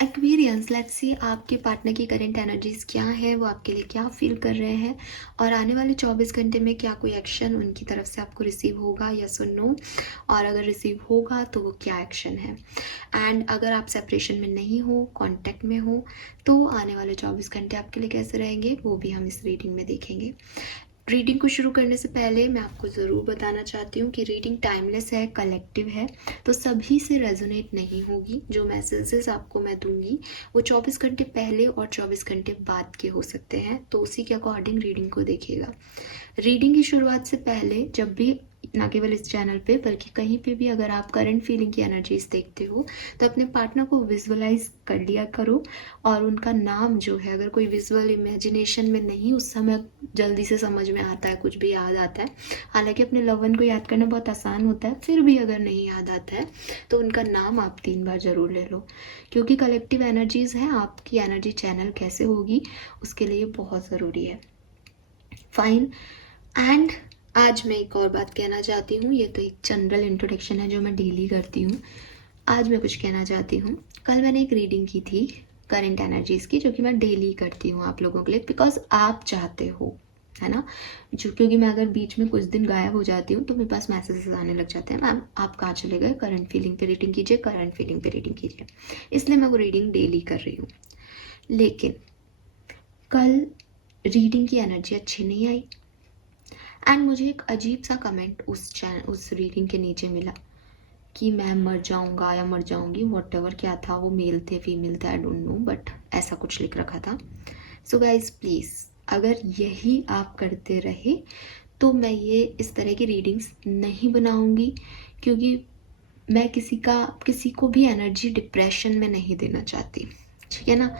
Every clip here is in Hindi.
एक्वेरियंस, लेट्स सी आपके पार्टनर की करंट एनर्जीज क्या है, वो आपके लिए क्या फील कर रहे हैं और आने वाले 24 घंटे में क्या कोई एक्शन उनकी तरफ से आपको रिसीव होगा, यस और नो, और अगर रिसीव होगा तो वो क्या एक्शन है। एंड अगर आप सेपरेशन में नहीं हो, कांटेक्ट में हो, तो आने वाले 24 घंटे आपके लिए कैसे रहेंगे वो भी हम इस रीडिंग में देखेंगे। रीडिंग को शुरू करने से पहले मैं आपको ज़रूर बताना चाहती हूँ कि रीडिंग टाइमलेस है, कलेक्टिव है, तो सभी से रेजोनेट नहीं होगी। जो मैसेजेस आपको मैं दूंगी वो 24 घंटे पहले और 24 घंटे बाद के हो सकते हैं, तो उसी के अकॉर्डिंग रीडिंग को देखिएगा। रीडिंग की शुरुआत से पहले जब भी, ना केवल इस चैनल पे बल्कि कहीं पे भी, अगर आप करंट फीलिंग की एनर्जीज देखते हो तो अपने पार्टनर को विजुअलाइज कर लिया करो और उनका नाम जो है, अगर कोई विजुअल इमेजिनेशन में नहीं उस समय जल्दी से समझ में आता है, कुछ भी याद आता है, हालांकि अपने लव वन को याद करना बहुत आसान होता है, फिर भी अगर नहीं याद आता है तो उनका नाम आप 3 बार ज़रूर ले लो, क्योंकि कलेक्टिव एनर्जीज हैं, आपकी एनर्जी चैनल कैसे होगी उसके लिए बहुत ज़रूरी है। फाइन। एंड आज मैं एक और बात कहना चाहती हूँ, ये तो एक जनरल इंट्रोडक्शन है जो मैं डेली करती हूँ। आज मैं कुछ कहना चाहती हूँ। कल मैंने एक रीडिंग की थी करंट एनर्जीज़ की, जो कि मैं डेली करती हूँ आप लोगों के लिए, बिकॉज आप चाहते हो, है ना। जो क्योंकि मैं अगर बीच में कुछ दिन गायब हो जाती हूँ तो मेरे पास मैसेजेस आने लग जाते हैं, मैम आप कहाँ चले गए, करंट फीलिंग पे रीडिंग कीजिए, करंट फीलिंग पे रीडिंग कीजिए, इसलिए मैं वो रीडिंग डेली कर रही हूँ। लेकिन कल रीडिंग की एनर्जी अच्छी नहीं आई एंड मुझे एक अजीब सा कमेंट उस रीडिंग के नीचे मिला कि मैं मर जाऊंगा या मर जाऊंगी, वॉट क्या था वो, मेल थे फीमेल थे आई डोंट नो, बट ऐसा कुछ लिख रखा था। सो गाइज प्लीज़, अगर यही आप करते रहे तो मैं ये इस तरह की रीडिंग्स नहीं बनाऊंगी, क्योंकि मैं किसी को भी एनर्जी डिप्रेशन में नहीं देना चाहती, ठीक है ना।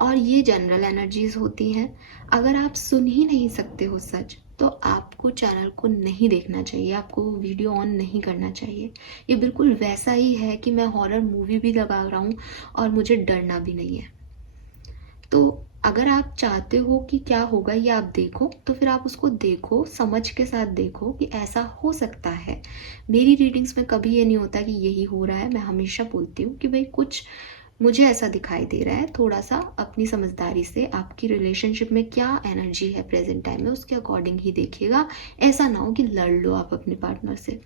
और ये जनरल एनर्जीज होती हैं। अगर आप सुन ही नहीं सकते हो सच, तो आपको चैनल को नहीं देखना चाहिए, आपको वीडियो ऑन नहीं करना चाहिए। ये बिल्कुल वैसा ही है कि मैं हॉरर मूवी भी लगा रहा हूँ और मुझे डरना भी नहीं है। तो अगर आप चाहते हो कि क्या होगा ये आप देखो, तो फिर आप उसको देखो, समझ के साथ देखो कि ऐसा हो सकता है। मेरी रीडिंग्स में कभी ये नहीं होता कि यही हो रहा है, मैं हमेशा बोलती हूँ कि भाई कुछ मुझे ऐसा दिखाई दे रहा है, थोड़ा सा अपनी समझदारी से आपकी रिलेशनशिप में क्या एनर्जी है प्रेजेंट टाइम में उसके अकॉर्डिंग ही देखिएगा। ऐसा ना हो कि लड़ लो आप अपने पार्टनर से।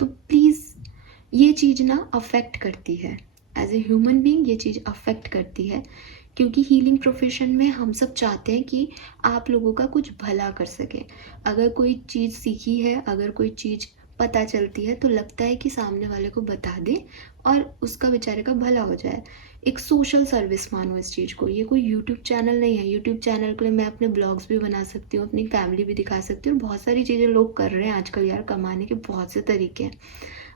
तो प्लीज़, ये चीज़ ना अफेक्ट करती है, एज ए ह्यूमन बीइंग ये चीज़ अफेक्ट करती है, क्योंकि हीलिंग प्रोफेशन में हम सब चाहते हैं कि आप लोगों का कुछ भला कर सके। अगर कोई चीज़ सीखी है, अगर कोई चीज़ पता चलती है, तो लगता है कि सामने वाले को बता दे और उसका बेचारे का भला हो जाए। एक सोशल सर्विस मानो इस चीज़ को। ये कोई यूट्यूब चैनल नहीं है। यूट्यूब चैनल के लिए मैं अपने ब्लॉग्स भी बना सकती हूँ, अपनी फैमिली भी दिखा सकती हूँ, बहुत सारी चीज़ें लोग कर रहे हैं आजकल यार, कमाने के बहुत से तरीके हैं,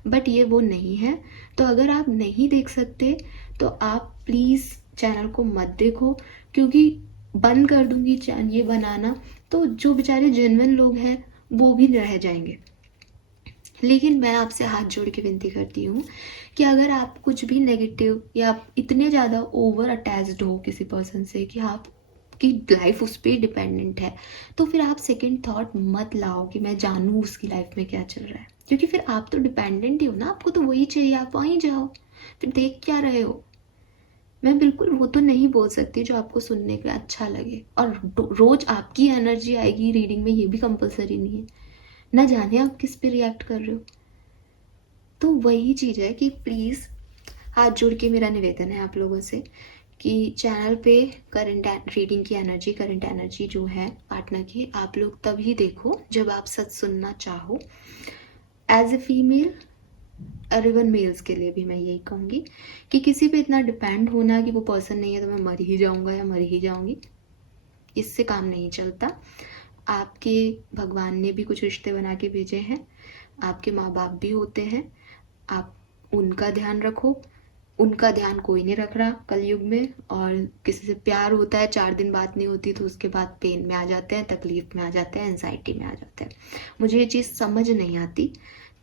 बट ये वो नहीं है। तो अगर आप नहीं देख सकते तो आप प्लीज़ चैनल को मत देखो, क्योंकि बंद कर दूंगी ये बनाना तो जो बेचारे जेन्युइन लोग हैं वो भी रह जाएंगे। लेकिन मैं आपसे हाथ जोड़ के विनती करती हूँ कि अगर आप कुछ भी नेगेटिव या आप इतने ज़्यादा ओवर अटैच्ड हो किसी पर्सन से कि आप की लाइफ उस पर डिपेंडेंट है, तो फिर आप सेकंड थॉट मत लाओ कि मैं जानूँ उसकी लाइफ में क्या चल रहा है, क्योंकि फिर आप तो डिपेंडेंट ही हो ना, आपको तो वही चाहिए, आप वहीं जाओ, फिर देख क्या रहे हो। मैं बिल्कुल वो तो नहीं बोल सकती जो आपको सुनने का अच्छा लगे, और रोज आपकी एनर्जी आएगी रीडिंग में, ये भी कंपलसरी नहीं है, ना जाने आप किस पे रिएक्ट कर रहे हो। तो वही चीज़ है कि प्लीज़ हाथ जोड़ के मेरा निवेदन है आप लोगों से कि चैनल पे करंट रीडिंग की एनर्जी, करंट एनर्जी जो है पार्टनर की, आप लोग तभी देखो जब आप सच सुनना चाहो। एज ए फीमेल और इवन मेल्स के लिए भी मैं यही कहूँगी कि किसी पे इतना डिपेंड होना कि वो पर्सन नहीं है तो मैं मर ही जाऊँगा या मर ही जाऊँगी, इससे काम नहीं चलता। आपके भगवान ने भी कुछ रिश्ते बना के भेजे हैं, आपके माँ बाप भी होते हैं, आप उनका ध्यान रखो। उनका ध्यान कोई नहीं रख रहा कलयुग में, और किसी से प्यार होता है 4 दिन बात नहीं होती तो उसके बाद पेन में आ जाते हैं, तकलीफ में आ जाते हैं, एनजाइटी में आ जाते हैं। मुझे ये चीज़ समझ नहीं आती,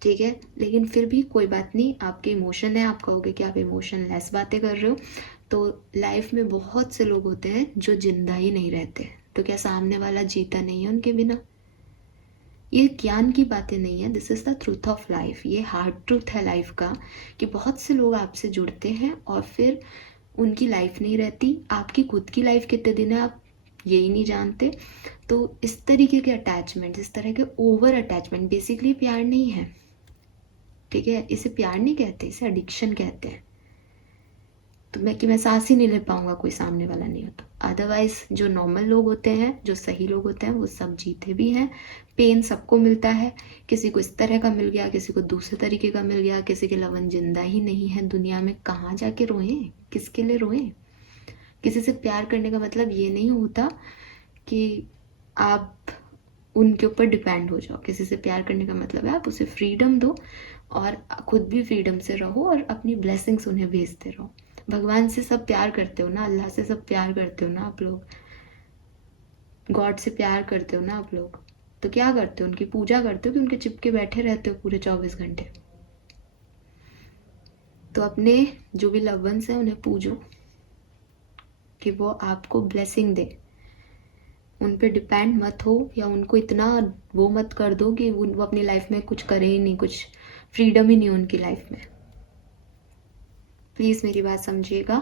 ठीक है, लेकिन फिर भी कोई बात नहीं, आपके इमोशन है, आप कहोगे कि आप इमोशन लेस बातें कर रहे हो, तो लाइफ में बहुत से लोग होते हैं जो जिंदा ही नहीं रहते, तो क्या सामने वाला जीता नहीं है उनके बिना। ये ज्ञान की बातें नहीं है, this is the truth of life, ये हार्ड ट्रूथ है लाइफ का, कि बहुत से लोग आपसे जुड़ते हैं और फिर उनकी लाइफ नहीं रहती, आपकी खुद की लाइफ कितने दिन है आप यही नहीं जानते। तो इस तरीके के अटैचमेंट, इस तरह के ओवर अटैचमेंट बेसिकली प्यार नहीं है, ठीक है। इसे प्यार नहीं कहते, इसे एडिक्शन कहते हैं। तो मैं सांस ही नहीं ले पाऊंगा, कोई सामने वाला नहीं होता। अदरवाइज जो नॉर्मल लोग होते हैं, जो सही लोग होते हैं, वो सब जीते भी हैं। पेन सबको मिलता है, किसी को इस तरह का मिल गया, किसी को दूसरे तरीके का मिल गया, किसी के लवन जिंदा ही नहीं है दुनिया में, कहाँ जाके रोएं, किसके लिए रोएं। किसी से प्यार करने का मतलब ये नहीं होता कि आप उनके ऊपर डिपेंड हो जाओ। किसी से प्यार करने का मतलब है आप उसे फ्रीडम दो और खुद भी फ्रीडम से रहो और अपनी ब्लेसिंग्स उन्हें भेजते रहो। भगवान से सब प्यार करते हो ना, अल्लाह से सब प्यार करते हो ना आप लोग, गॉड से प्यार करते हो ना आप लोग, तो क्या करते हो, उनकी पूजा करते हो कि उनके चिपके बैठे रहते हो पूरे 24 घंटे। तो अपने जो भी लव वंस हैं उन्हें पूजो कि वो आपको ब्लेसिंग दे। उन पे डिपेंड मत हो या उनको इतना वो मत कर दो कि वो अपनी लाइफ में कुछ करे ही नहीं, कुछ फ्रीडम ही नहीं उनकी लाइफ में। प्लीज़ मेरी बात समझिएगा।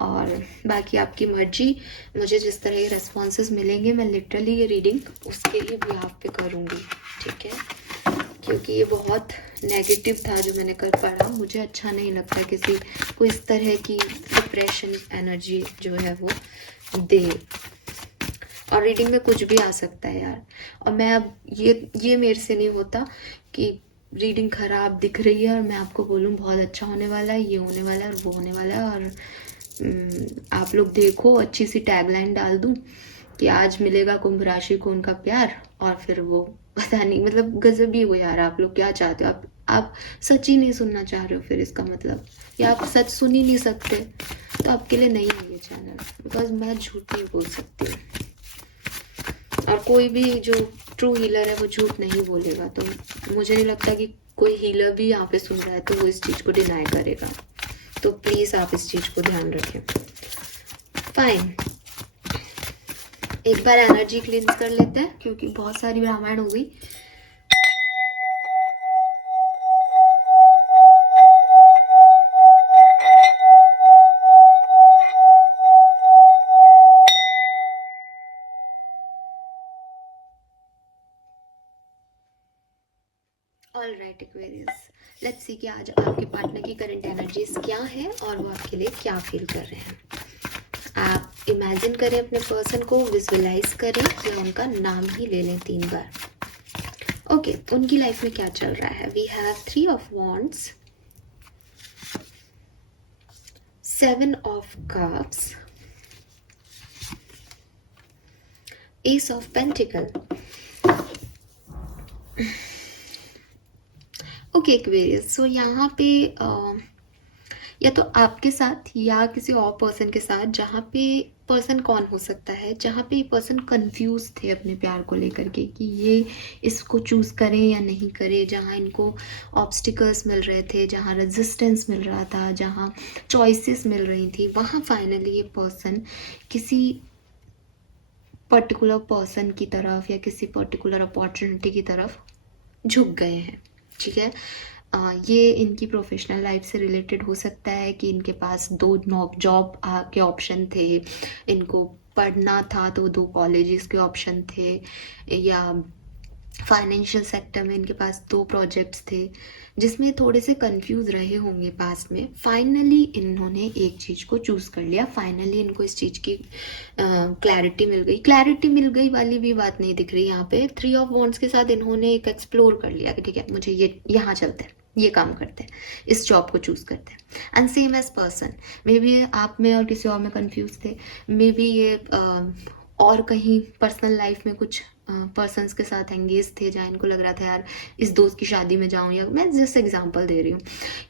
और बाकी आपकी मर्जी, मुझे जिस तरह के रेस्पॉन्सेज मिलेंगे मैं लिटरली ये रीडिंग उसके ही बिहाफ पे करूँगी, ठीक है। क्योंकि ये बहुत नेगेटिव था जो मैंने कर पढ़ा, मुझे अच्छा नहीं लगता किसी को इस तरह की डिप्रेशन एनर्जी जो है वो दे। और रीडिंग में कुछ भी आ सकता है यार। और मैं अब ये मेरे से नहीं होता कि रीडिंग ख़राब दिख रही है और मैं आपको बोलूँ बहुत अच्छा होने वाला है, ये होने वाला है और वो होने वाला है, और आप लोग देखो अच्छी सी टैगलाइन डाल दूँ कि आज मिलेगा कुंभ राशि को उनका प्यार, और फिर वो पता नहीं, मतलब गजब ही हो यार। आप लोग क्या चाहते हो, आप सच ही नहीं सुनना चाह रहे हो फिर इसका मतलब, या आप सच सुन ही नहीं सकते, तो आपके लिए नहीं है ये चैनल। बिकॉज मैं झूठ नहीं बोल सकती, और कोई भी जो ट्रू हीलर है वो झूठ नहीं बोलेगा। तो मुझे नहीं लगता कि कोई हीलर भी यहाँ पे सुन रहा है तो वो इस चीज़ को डिनाई करेगा। तो प्लीज़ आप इस चीज़ को ध्यान रखें। फाइन, एक बार एनर्जी क्लींस कर लेते हैं क्योंकि बहुत सारी रामायण हो गई। All right Aquarius, let's see कि आज आपके पार्टनर की करंट एनर्जीज क्या है और वो आपके लिए क्या फील कर रहे हैं। आप इमेजिन करें अपने पर्सन को, विजुअलाइज करें या उनका नाम ही ले लें 3 बार। ओके, उनकी लाइफ में क्या चल रहा है। We have 3 of wands, 7 of cups, ace of pentacle. Okay Aquarius, so यहाँ पे या तो आपके साथ या किसी और पर्सन के साथ, जहाँ पे पर्सन कौन हो सकता है, जहाँ पे पर्सन कंफ्यूज थे अपने प्यार को लेकर के कि ये इसको चूज़ करें या नहीं करें, जहाँ इनको ऑब्स्टिकल्स मिल रहे थे, जहाँ रेजिस्टेंस मिल रहा था, जहाँ चॉइसेस मिल रही थी, वहाँ फाइनली ये पर्सन किसी पर्टिकुलर पर्सन की तरफ या किसी पर्टिकुलर अपॉर्चुनिटी की तरफ झुक गए हैं, ठीक है। ये इनकी प्रोफेशनल लाइफ से रिलेटेड हो सकता है कि इनके पास 2 जॉब के ऑप्शन थे, इनको पढ़ना था तो 2 कॉलेजेस के ऑप्शन थे, या फाइनेंशियल सेक्टर में इनके पास 2 प्रोजेक्ट्स थे जिसमें थोड़े से कंफ्यूज रहे होंगे पास्ट में। फाइनली इन्होंने एक चीज़ को चूज़ कर लिया, फाइनली इनको इस चीज़ की क्लैरिटी मिल गई। क्लैरिटी मिल गई वाली भी बात नहीं दिख रही यहाँ पे। 3 ऑफ वॉन्ड्स के साथ इन्होंने एक एक्सप्लोर कर लिया कि ठीक है मुझे ये यहाँ चलते हैं, ये काम करते हैं, इस जॉब को चूज़ करते हैं। And same age person, may be आप में और किसी और में कंफ्यूज थे, मे बी ये और कहीं पर्सनल लाइफ में कुछ पर्सन्स के साथ एंगेज थे जहाँ इनको लग रहा था यार इस दोस्त की शादी में जाऊँ, या मैं जस्ट एग्जांपल दे रही हूँ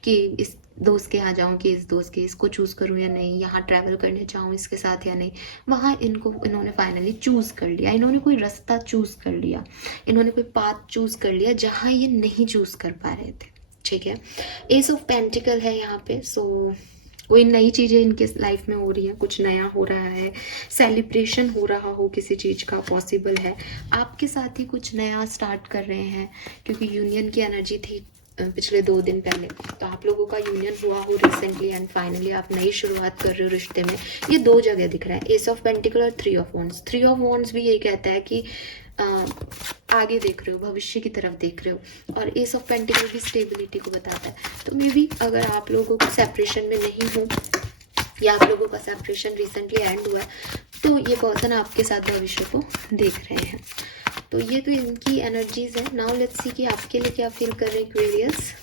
कि इस दोस्त के यहाँ जाऊँ कि इस दोस्त के इसको चूज़ करूँ या नहीं, यहाँ ट्रैवल करने जाऊँ इसके साथ या नहीं। वहाँ इन्होंने फाइनली चूज़ कर लिया, इन्होंने कोई रास्ता चूज़ कर लिया, इन्होंने कोई पाथ चूज़ कर लिया जहाँ ये नहीं चूज़ कर पा रहे थे, ठीक है। एस ऑफ पेंटिकल है यहाँ पे। सो कोई नई चीज़ें इनके लाइफ में हो रही हैं, कुछ नया हो रहा है, सेलिब्रेशन हो रहा हो किसी चीज़ का, पॉसिबल है आपके साथ ही कुछ नया स्टार्ट कर रहे हैं क्योंकि यूनियन की एनर्जी थी पिछले 2 दिन पहले, तो आप लोगों का यूनियन हुआ हो रिसेंटली एंड फाइनली आप नई शुरुआत कर रहे हो रिश्ते में। ये 2 जगह दिख रहा है, एस ऑफ पेंटिकल और 3 ऑफ वॉन्ड्स। 3 ऑफ वॉन्ड्स भी यही कहता है कि आगे देख रहे हो, भविष्य की तरफ देख रहे हो, और एस ऑफ पेंटिकल भी स्टेबिलिटी को बताता है। तो मे बी अगर आप लोगों को सेपरेशन में नहीं हो या आप लोगों का सेपरेशन रिसेंटली एंड हुआ है, तो ये पर्सन आपके साथ भविष्य को देख रहे हैं। तो ये तो इनकी एनर्जीज है। नाउ लेट्स सी कि आपके लिए क्या फील कर रहे हैं Aquarius.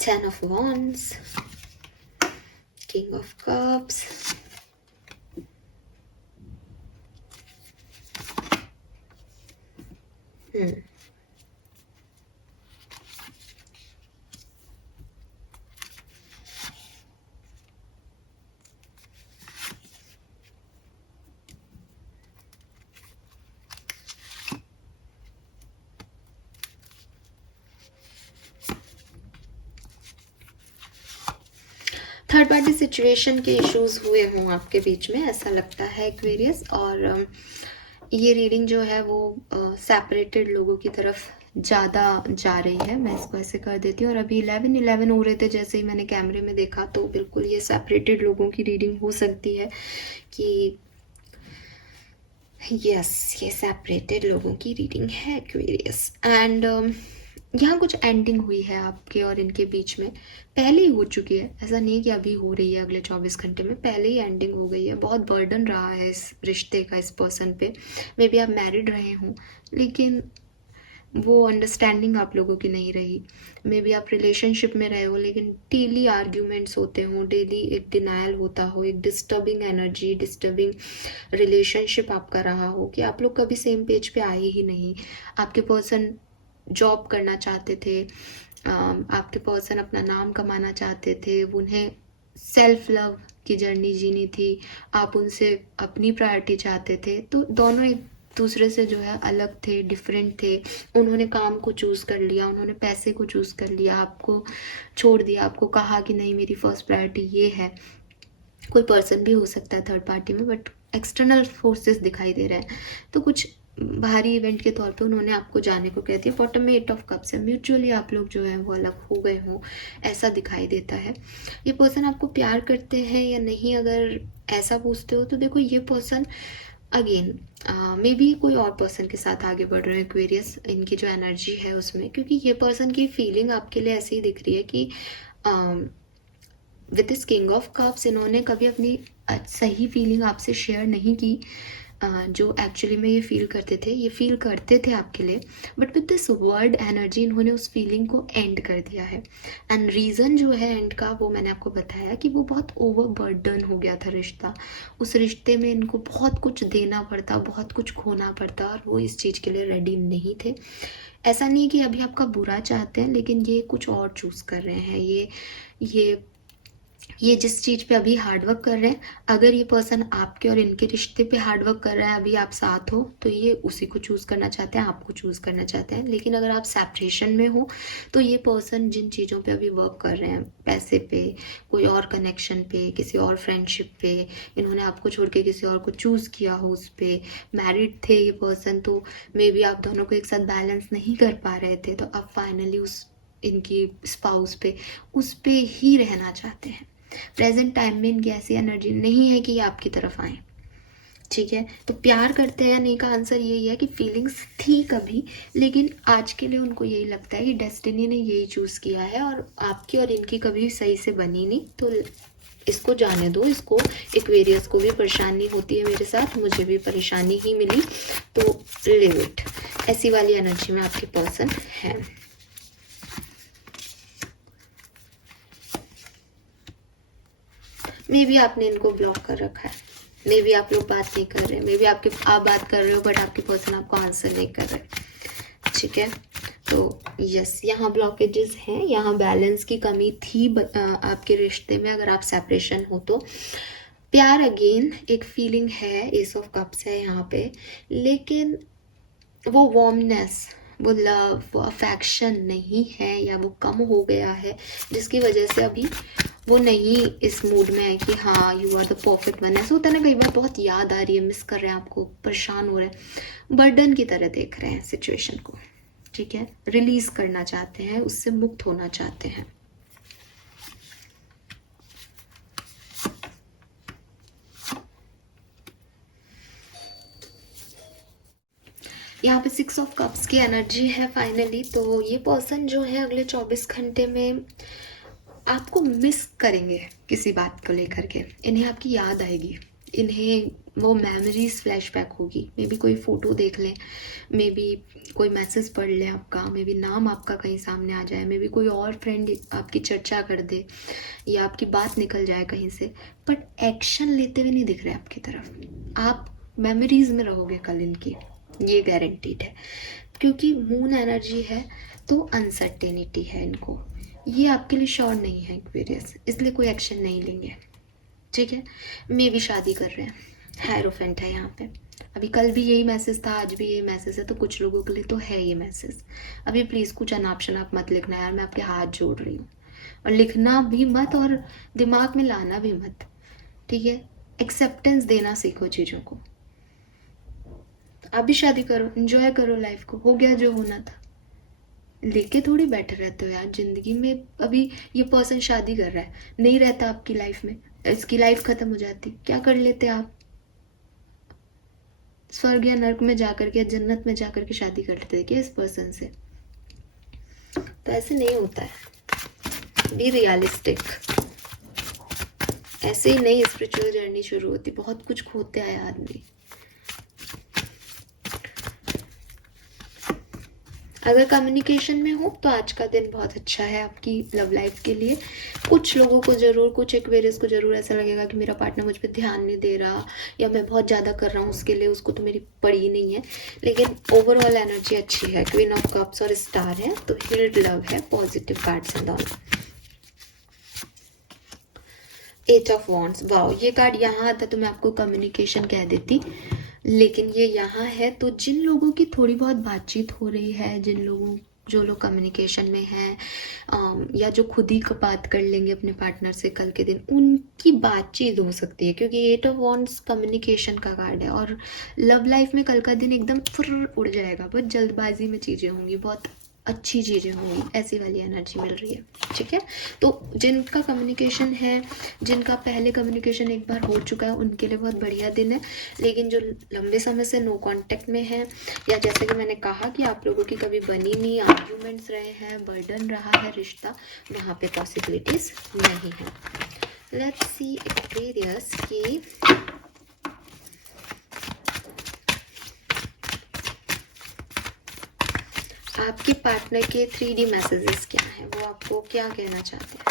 10 of wands, king of cups, third party situation के इश्यूज हुए हों आपके बीच में, ऐसा लगता है एक्वेरियस। और ये रीडिंग जो है वो सेपरेटेड लोगों की तरफ ज़्यादा जा रही है। मैं इसको ऐसे कर देती हूँ। और अभी 11-11 हो रहे थे जैसे ही मैंने कैमरे में देखा, तो बिल्कुल ये सेपरेटेड लोगों की रीडिंग हो सकती है कि यस, ये सेपरेटेड लोगों की रीडिंग है एक्वेरियस। एंड यहाँ कुछ एंडिंग हुई है आपके और इनके बीच में, पहले ही हो चुकी है, ऐसा नहीं कि अभी हो रही है अगले 24 घंटे में, पहले ही एंडिंग हो गई है। बहुत बर्डन रहा है इस रिश्ते का इस पर्सन पे। मे बी आप मैरिड रहे हों लेकिन वो अंडरस्टैंडिंग आप लोगों की नहीं रही। मे बी आप रिलेशनशिप में रहे हो लेकिन डेली आर्ग्यूमेंट्स होते हों, डेली एक डिनायल होता हो, एक डिस्टर्बिंग एनर्जी, डिस्टर्बिंग रिलेशनशिप आपका रहा हो कि आप लोग कभी सेम पेज पे आए ही नहीं। आपके पर्सन जॉब करना चाहते थे, आपके पर्सन अपना नाम कमाना चाहते थे, उन्हें सेल्फ लव की जर्नी जीनी थी, आप उनसे अपनी प्रायोरिटी चाहते थे। तो दोनों एक दूसरे से जो है अलग थे, डिफरेंट थे। उन्होंने काम को चूज़ कर लिया, उन्होंने पैसे को चूज़ कर लिया, आपको छोड़ दिया, आपको कहा कि नहीं मेरी फर्स्ट प्रायोरिटी ये है। कोई पर्सन भी हो सकता है थर्ड पार्टी में, बट एक्सटर्नल फोर्सेस दिखाई दे रहे हैं। तो कुछ भारी इवेंट के तौर पे उन्होंने आपको जाने को कह दिया। बॉटम में 8 ऑफ कप्स है। म्यूचुअली आप लोग जो है वो अलग हो गए हों, ऐसा दिखाई देता है। ये पर्सन आपको प्यार करते हैं या नहीं, अगर ऐसा पूछते हो तो देखो ये पर्सन अगेन मे बी कोई और पर्सन के साथ आगे बढ़ रहे हैं एक्वेरियस, इनकी जो एनर्जी है उसमें, क्योंकि ये पर्सन की फीलिंग आपके लिए ऐसी ही दिख रही है कि with this king of cups इन्होंने कभी अपनी सही फीलिंग आपसे शेयर नहीं की, जो एक्चुअली में ये फील करते थे, ये फील करते थे आपके लिए। But with this word energy इन्होंने उस फीलिंग को एंड कर दिया है। एंड रीज़न जो है एंड का वो मैंने आपको बताया कि वो बहुत ओवरबर्डन हो गया था रिश्ता। उस रिश्ते में इनको बहुत कुछ देना पड़ता, बहुत कुछ खोना पड़ता, और वो इस चीज़ के लिए रेडी नहीं थे। ऐसा नहीं कि अभी आपका बुरा चाहते हैं, लेकिन ये कुछ और चूज़ कर रहे हैं। ये जिस चीज़ पे अभी हार्डवर्क कर रहे हैं, अगर ये पर्सन आपके और इनके रिश्ते पे हार्डवर्क कर रहा है, अभी आप साथ हो, तो ये उसी को चूज़ करना चाहते हैं, आपको चूज़ करना चाहते हैं। लेकिन अगर आप सेपरेशन में हो तो ये पर्सन जिन चीज़ों पे अभी वर्क कर रहे हैं, पैसे पे, कोई और कनेक्शन पे, किसी और फ्रेंडशिप पे, इन्होंने आपको छोड़ के किसी और को चूज़ किया हो, उस पर मैरिड थे ये पर्सन, तो मे बी आप दोनों को एक साथ बैलेंस नहीं कर पा रहे थे, तो अब फाइनली उस इनकी स्पाउस पे उस पे ही रहना चाहते हैं। प्रेजेंट टाइम में इनकी ऐसी एनर्जी नहीं है कि ये आपकी तरफ आए। ठीक है, तो प्यार करते हैं या नहीं का आंसर यही है कि फीलिंग्स थी कभी, लेकिन आज के लिए उनको यही लगता है कि डेस्टिनी ने यही चूज़ किया है और आपकी और इनकी कभी सही से बनी नहीं। तो इसको जाने दो। इसको एक्वेरियस को भी परेशानी होती है मेरे साथ, मुझे भी परेशानी ही मिली, तो लिव इट। ऐसी वाली एनर्जी में आपके पर्सन है। मे बी आपने इनको ब्लॉक कर रखा है, मे बी आप लोग बात नहीं कर रहे, मे बी आप बात कर रहे हो बट आपके पर्सन आपको आंसर नहीं कर रहे। ठीक है, तो यस, यहाँ ब्लॉकेजेस हैं, यहाँ बैलेंस की कमी थी आपके रिश्ते में। अगर आप सेपरेशन हो तो प्यार अगेन एक फीलिंग है, एस ऑफ कप्स है यहाँ पे, लेकिन वो वार्मनेस, वो लव, वो अफेक्शन नहीं है, या वो कम हो गया है, जिसकी वजह से अभी वो नहीं इस मूड में है कि हाँ you are the perfect one. ऐसा होता है ना, कई बार बहुत याद आ रही है, मिस कर रहे हैं आपको, परेशान हो रहे हैं, बर्डन की तरह देख रहे हैं सिचुएशन को। ठीक है, रिलीज करना चाहते हैं, उससे मुक्त होना चाहते हैं। यहाँ पे 6 ऑफ कप्स की एनर्जी है फाइनली। तो ये पर्सन जो है अगले 24 घंटे में आपको मिस करेंगे किसी बात को लेकर के। इन्हें आपकी याद आएगी, इन्हें वो मेमोरीज फ्लैशबैक होगी। मे बी कोई फ़ोटो देख लें, मे बी कोई मैसेज पढ़ लें आपका, मे बी नाम आपका कहीं सामने आ जाए, मे बी कोई और फ्रेंड आपकी चर्चा कर दे या आपकी बात निकल जाए कहीं से, बट एक्शन लेते हुए नहीं दिख रहे आपकी तरफ। आप मेमोरीज में रहोगे कल इनकी, ये गारंटीड है। क्योंकि मून एनर्जी है तो अनसर्टेनिटी है इनको, ये आपके लिए श्योर नहीं है एक्वेरियस, इसलिए कोई एक्शन नहीं लेंगे। ठीक है, मे भी शादी कर रहे हैं, हायरोफेंट है यहाँ पे। अभी कल भी यही मैसेज था, आज भी यही मैसेज है, तो कुछ लोगों के लिए तो है ये मैसेज। अभी प्लीज़ कुछ अनाप शनाप मत लिखना यार, मैं आपके हाथ जोड़ रही हूँ। और लिखना भी मत और दिमाग में लाना भी मत, ठीक है। एक्सेप्टेंस देना सीखो चीज़ों को। आप भी शादी करो, एंजॉय करो लाइफ को, हो गया जो होना था। लेके थोड़ी बैठे रहते हो यार जिंदगी में। अभी ये पर्सन शादी कर रहा है, नहीं रहता आपकी लाइफ में, इसकी लाइफ खत्म हो जाती, क्या कर लेते आप? स्वर्ग या नर्क में जाकर के, जन्नत में जाकर के शादी कर लेते क्या इस पर्सन से? तो ऐसे नहीं होता है, बी रियलिस्टिक। ऐसे ही नहीं स्पिरिचुअल जर्नी शुरू होती, बहुत कुछ खोते आए आदमी। अगर कम्युनिकेशन में हो तो आज का दिन बहुत अच्छा है आपकी लव लाइफ के लिए। कुछ लोगों को ज़रूर, कुछ एक्वेरियस को ज़रूर ऐसा लगेगा कि मेरा पार्टनर मुझ पर ध्यान नहीं दे रहा, या मैं बहुत ज़्यादा कर रहा हूँ उसके लिए, उसको तो मेरी पड़ी नहीं है। लेकिन ओवरऑल एनर्जी अच्छी है, क्वीन ऑफ कप्स और स्टार है, तो हील्ड लव है, positive cards and all. 8 of wands, wow, ये कार्ड यहाँ आता तो मैं आपको कम्युनिकेशन कह देती, लेकिन ये यहाँ है। तो जिन लोगों की थोड़ी बहुत बातचीत हो रही है, जो लोग कम्युनिकेशन में हैं, या जो खुद ही बात कर लेंगे अपने पार्टनर से कल के दिन, उनकी बातचीत हो सकती है, क्योंकि 8 ऑफ वॉन्ड्स कम्युनिकेशन का कार्ड है। और लव लाइफ में कल का दिन एकदम फुर्र उड़ जाएगा, बहुत जल्दबाजी में चीज़ें होंगी, बहुत अच्छी चीज़ें होंगी, ऐसी वाली एनर्जी मिल रही है। ठीक है, तो जिनका कम्युनिकेशन है, जिनका पहले कम्युनिकेशन एक बार हो चुका है, उनके लिए बहुत बढ़िया दिन है। लेकिन जो लंबे समय से नो कांटेक्ट में है, या जैसे कि मैंने कहा कि आप लोगों की कभी बनी नहीं, आर्ग्यूमेंट्स रहे हैं, बर्डन रहा है रिश्ता, वहाँ पे पॉसिबिलिटीज नहीं है। लेट्स सी एक्वेरियस की आपके पार्टनर के 3D मैसेजेस क्या हैं, वो आपको क्या कहना चाहते हैं।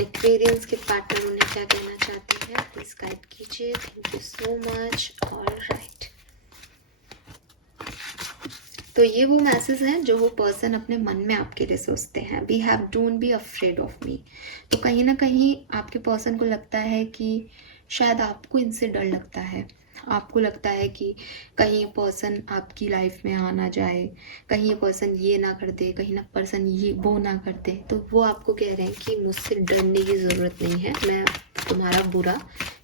एक्वेरियंस के पार्टनर उन्हें क्या कहना चाहते हैं, प्लीज गाइड कीजिए। Thank you so much. Alright, तो ये वो मैसेज हैं जो वो पर्सन अपने मन में आपके लिए सोचते हैं। We have don't be afraid of me. तो कहीं ना कहीं आपके पर्सन को लगता है कि शायद आपको इनसे डर लगता है, आपको लगता है कि कहीं ये पर्सन आपकी लाइफ में आ ना जाए, कहीं ये पर्सन ये ना कर दे, कहीं ना पर्सन ये वो ना कर दे। तो वो आपको कह रहे हैं कि मुझसे डरने की ज़रूरत नहीं है, मैं तुम्हारा बुरा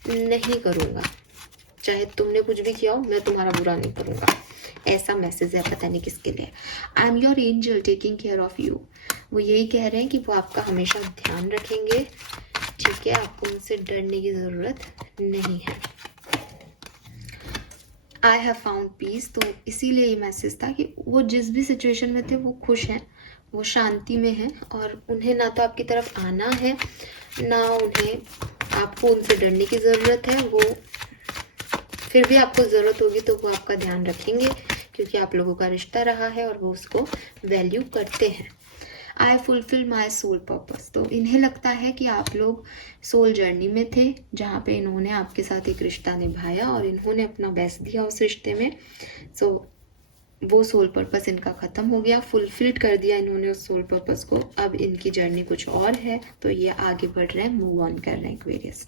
नहीं करूँगा, चाहे तुमने कुछ भी किया हो, मैं तुम्हारा बुरा नहीं करूँगा। ऐसा मैसेज है, पता नहीं किसके लिए। I am your angel taking care of you. वो यही कह रहे हैं कि वो आपका हमेशा ध्यान रखेंगे। ठीक है, आपको उनसे डरने की ज़रूरत नहीं है। आई हैव फाउंड पीस, तो इसीलिए ये मैसेज था कि वो जिस भी सिचुएशन में थे वो खुश हैं, वो शांति में हैं, और उन्हें ना तो आपकी तरफ आना है, ना उन्हें आपको उनसे डरने की ज़रूरत है। वो फिर भी आपको ज़रूरत होगी तो वो आपका ध्यान रखेंगे, क्योंकि आप लोगों का रिश्ता रहा है और वो उसको वैल्यू करते हैं। I fulfil my soul purpose, तो इन्हें लगता है कि आप लोग सोल जर्नी में थे, जहाँ पे इन्होंने आपके साथ एक रिश्ता निभाया और इन्होंने अपना बेस्ट दिया उस रिश्ते में। सो वो सोल पर्पस इनका ख़त्म हो गया, फुलफिल्ड कर दिया इन्होंने उस सोल पर्पस को। अब इनकी जर्नी कुछ और है, तो ये आगे बढ़ रहे हैं, मूव ऑन कर रहे हैं Aquarius.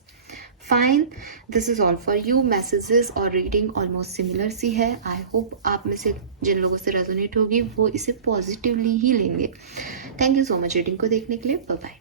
Fine, this is all for you. Messages और रीडिंग ऑलमोस्ट सिमिलर सी है। आई होप आप में से जिन लोगों से रेजोनेट होगी वो इसे पॉजिटिवली ही लेंगे। Thank you so much reading को देखने के लिए। Bye bye.